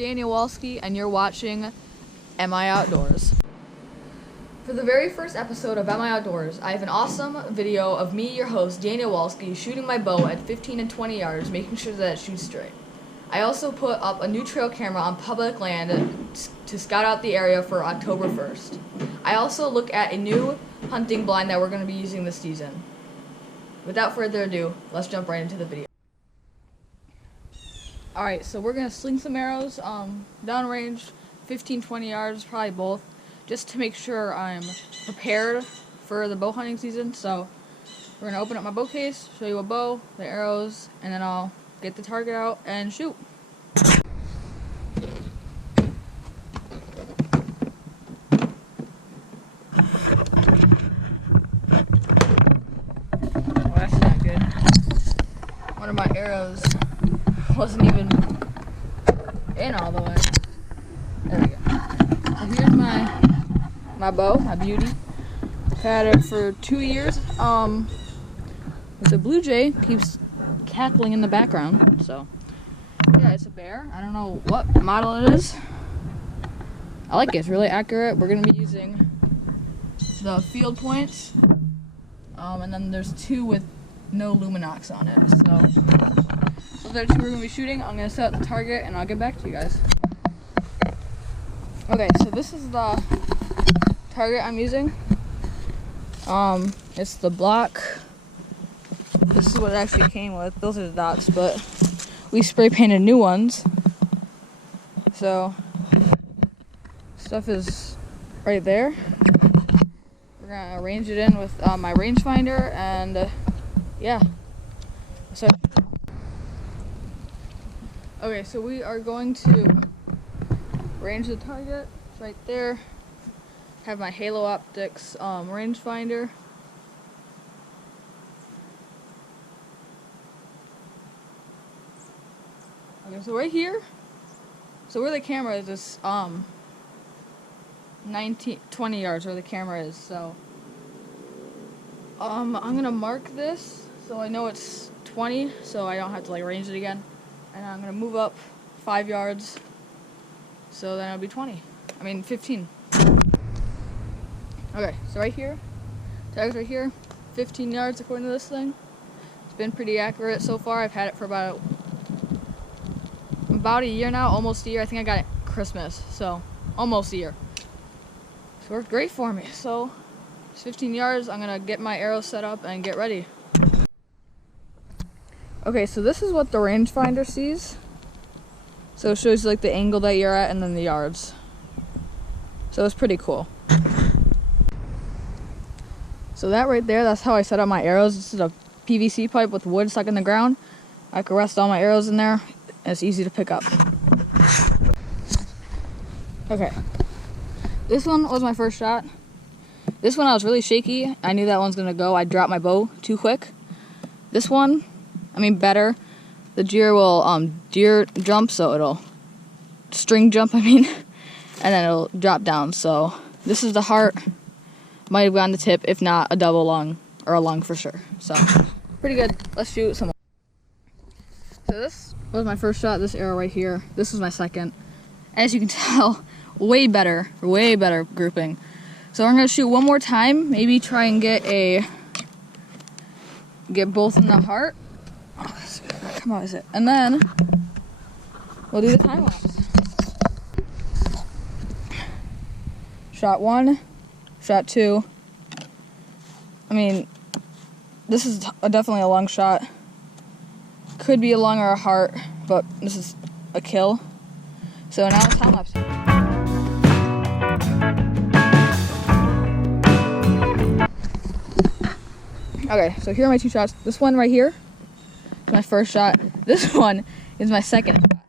Daniel Walski, and you're watching Am I Outdoors? For the very first episode of Am I Outdoors, I have an awesome video of me, your host, Daniel Walski, shooting my bow at 15 and 20 yards, making sure that it shoots straight. I also put up a new trail camera on public land to scout out the area for October 1st. I also look at a new hunting blind that we're going to be using this season. Without further ado, let's jump right into the video. Alright, so we're going to sling some arrows downrange, 15-20 yards, probably both, just to make sure I'm prepared for the bow hunting season. So we're going to open up my bow case, show you a bow, the arrows, and then I'll get the target out and shoot. Oh, that's not good. One of my arrows wasn't even in all the way. There we go. So here's my bow, my beauty. I've had it for 2 years. The blue jay keeps cackling in the background, so yeah, it's a bear. I don't know what model it is. I like it, it's really accurate. We're gonna be using the field points, and then there's 2 with no luminox on it. So those are the 2 we're gonna be shooting. I'm gonna set up the target and I'll get back to you guys. Okay, so this is the target I'm using. It's the block. This is what it actually came with. Those are the dots, but we spray painted new ones. So stuff is right there. We're gonna arrange it in with my rangefinder, and yeah. So okay, so we are going to range the target. It's right there. Have my Halo Optics rangefinder. Okay, so right here, so where the camera is, is 20 yards where the camera is. So I'm gonna mark this so I know it's 20, so I don't have to like range it again. And I'm gonna move up 5 yards, so then it'll be 15. Okay, so right here, tag's right here, 15 yards according to this thing. It's been pretty accurate so far. I've had it for about a year now, almost a year. I think I got it Christmas, so almost a year. It's worked great for me. So it's 15 yards. I'm gonna get my arrow set up and get ready. Okay, so this is what the rangefinder sees. So it shows you like the angle that you're at and then the yards. So it's pretty cool. So that right there, that's how I set up my arrows. This is a PVC pipe with wood stuck in the ground. I can rest all my arrows in there. It's easy to pick up. Okay, this one was my first shot. This one I was really shaky. I knew that one's gonna go. I dropped my bow too quick. This one, better. The deer will deer jump, so it'll string jump, and then it'll drop down. So this is the heart. Might have gone the tip, if not a double lung, or a lung for sure. So pretty good. Let's shoot some more. So this was my first shot, this arrow right here. This was my second. As you can tell, way better grouping. So I'm gonna shoot one more time, maybe try and get both in the heart. Come on, is it? And then we'll do the time lapse. Shot 1, shot 2. This is definitely a long shot. Could be a lung or a heart, but this is a kill. So now it's time lapse. Okay, so here are my 2 shots. This one right here is my first shot. This one is my second shot.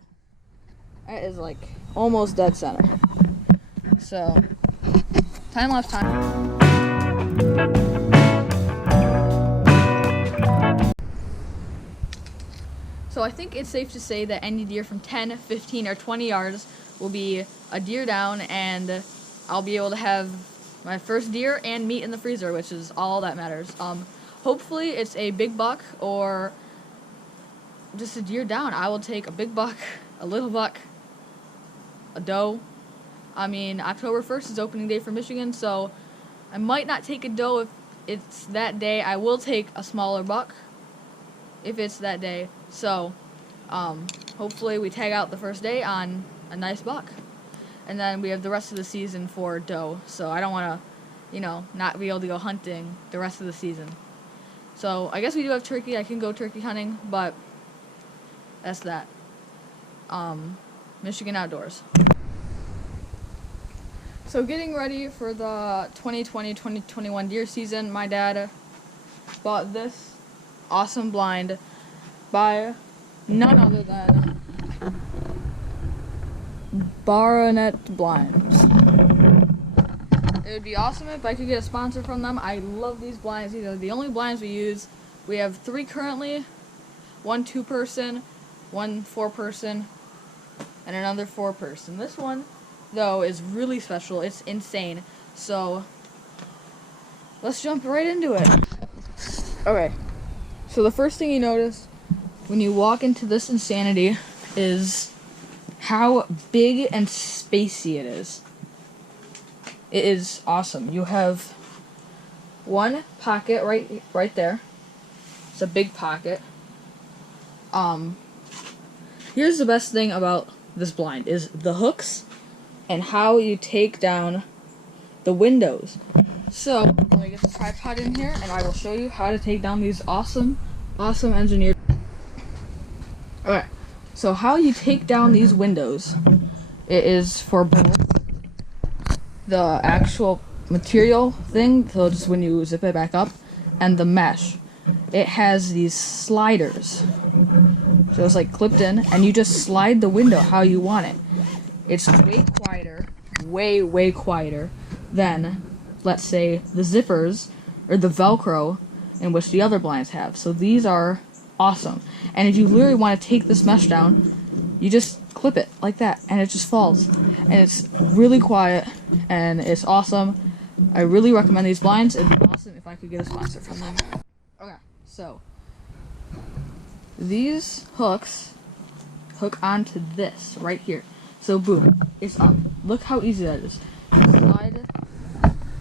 That is like almost dead center. So time lapse time. So I think it's safe to say that any deer from 10, 15, or 20 yards will be a deer down, and I'll be able to have my first deer and meat in the freezer, which is all that matters. Hopefully it's a big buck or just a deer down. I will take a big buck, a little buck, a doe. I mean, October 1st is opening day for Michigan, so I might not take a doe if it's that day. I will take a smaller buck if it's that day. So, hopefully we tag out the first day on a nice buck. And then we have the rest of the season for doe. So I don't want to, not be able to go hunting the rest of the season. So I guess we do have turkey. I can go turkey hunting, but that's that. Michigan Outdoors. So getting ready for the 2020-2021 deer season, my dad bought this awesome blind by none other than Baronet Blinds. It would be awesome if I could get a sponsor from them. I love these blinds. These are the only blinds we use. We have 3 currently, 1 2-person, 1 4-person, and another 4-person. This one, though, is really special. It's insane. So let's jump right into it. Okay, so the first thing you notice when you walk into this insanity is how big and spacey it is. It is awesome. You have one pocket right there. It's a big pocket. Here's the best thing about this blind is the hooks and how you take down the windows. So let me get the tripod in here and I will show you how to take down these awesome engineered. Okay, so how you take down these windows, it is for both the actual material thing, so just when you zip it back up, and the mesh. It has these sliders. So it's like clipped in, and you just slide the window how you want it. It's way quieter, way quieter than, let's say, the zippers or the Velcro in which the other blinds have. So these are awesome. And if you literally want to take this mesh down, you just clip it like that, and it just falls. And it's really quiet, and it's awesome. I really recommend these blinds. It'd be awesome if I could get a sponsor from them. Okay, so these hooks hook onto this right here. So boom, it's up. Look how easy that is. You slide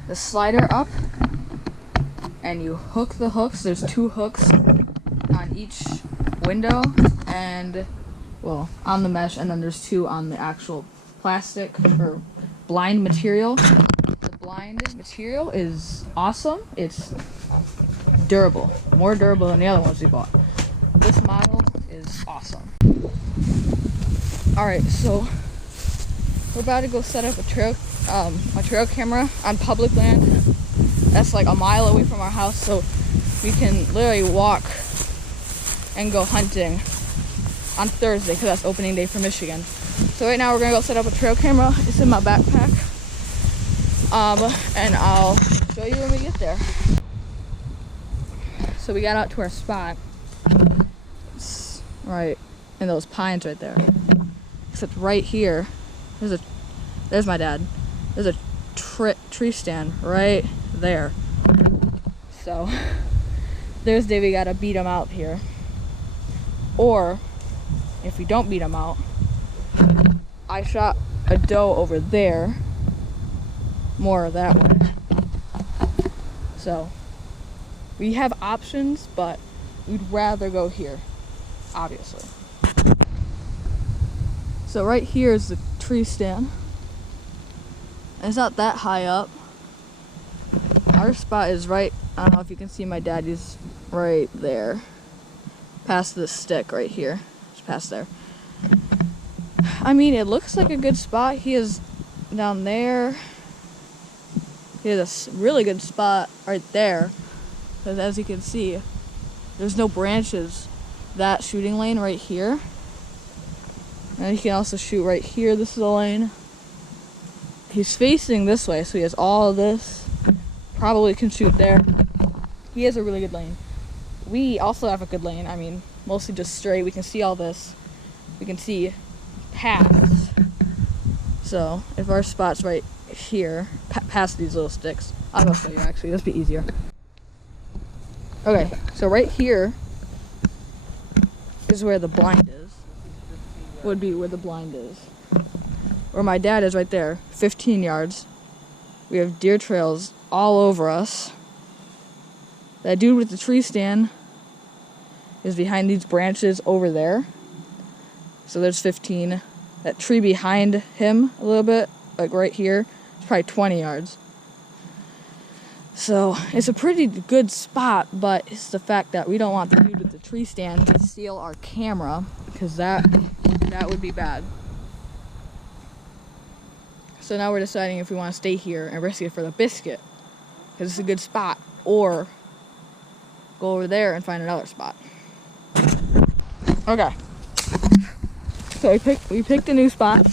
the slider up, and you hook the hooks. There's 2 hooks on each window, and well, on the mesh, and then there's 2 on the actual plastic or blind material. The blind material is awesome. It's durable, more durable than the other ones we bought. This model is awesome. Alright, so we're about to go set up a trail camera on public land that's like a mile away from our house, so we can literally walk and go hunting on Thursday, because that's opening day for Michigan. So right now we're gonna go set up a trail camera. It's in my backpack, and I'll show you when we get there. So we got out to our spot. It's right in those pines right there. Except right here, there's my dad. There's a tree stand right there. So there's day we gotta beat him out here. Or if we don't beat him out, I shot a doe over there, more that way. So we have options, but we'd rather go here, obviously. So right here is the tree stand. It's not that high up. Our spot is right, I don't know if you can see my dad, he's right there. Past this stick right here. Just past there. I mean, it looks like a good spot. He is down there. He has a really good spot right there. Because as you can see, there's no branches. That shooting lane right here. And he can also shoot right here. This is the lane. He's facing this way, so he has all of this. Probably can shoot there. He has a really good lane. We also have a good lane. I mean, mostly just straight. We can see all this. We can see paths. So if our spot's right here, past these little sticks, I'll go show you actually. This will be easier. Okay, so right here is where the blind is. Would be where the blind is. where my dad is right there, 15 yards. We have deer trails all over us. That dude with the tree stand is behind these branches over there. So there's 15. That tree behind him a little bit, like right here, is probably 20 yards. So it's a pretty good spot, but it's the fact that we don't want the dude with the tree stand to steal our camera, because that would be bad. So now we're deciding if we want to stay here and risk it for the biscuit, because it's a good spot, or go over there and find another spot. Okay. So we picked a new spot.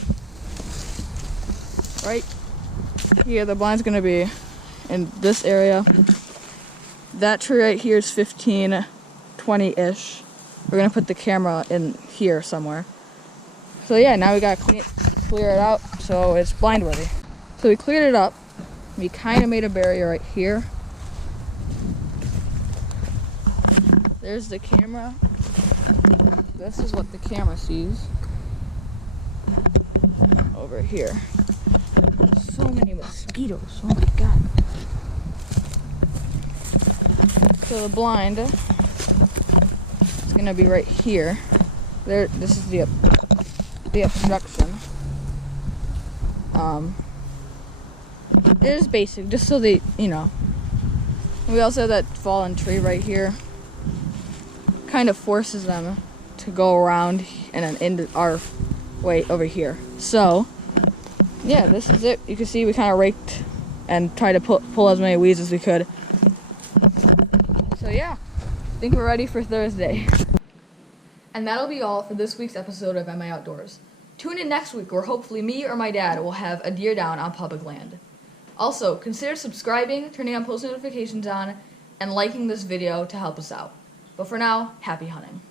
Right here, the blind's gonna be in this area. That tree right here is 15, 20-ish. We're gonna put the camera in here somewhere. So yeah, now we gotta clear it out so it's blind worthy. So we cleared it up. We kind of made a barrier right here. There's the camera. This is what the camera sees. Over here. There's so many mosquitoes. Oh my god. So the blind is gonna be right here. There. This is the obstruction. It is basic, just so they, you know. We also have that fallen tree right here. Kind of forces them to go around and then into our way over here. So, yeah, this is it. You can see we kind of raked and tried to pull as many weeds as we could. So yeah, I think we're ready for Thursday. And that'll be all for this week's episode of Am I Outdoors. Tune in next week where hopefully me or my dad will have a deer down on public land. Also, consider subscribing, turning on post notifications on, and liking this video to help us out. But for now, happy hunting.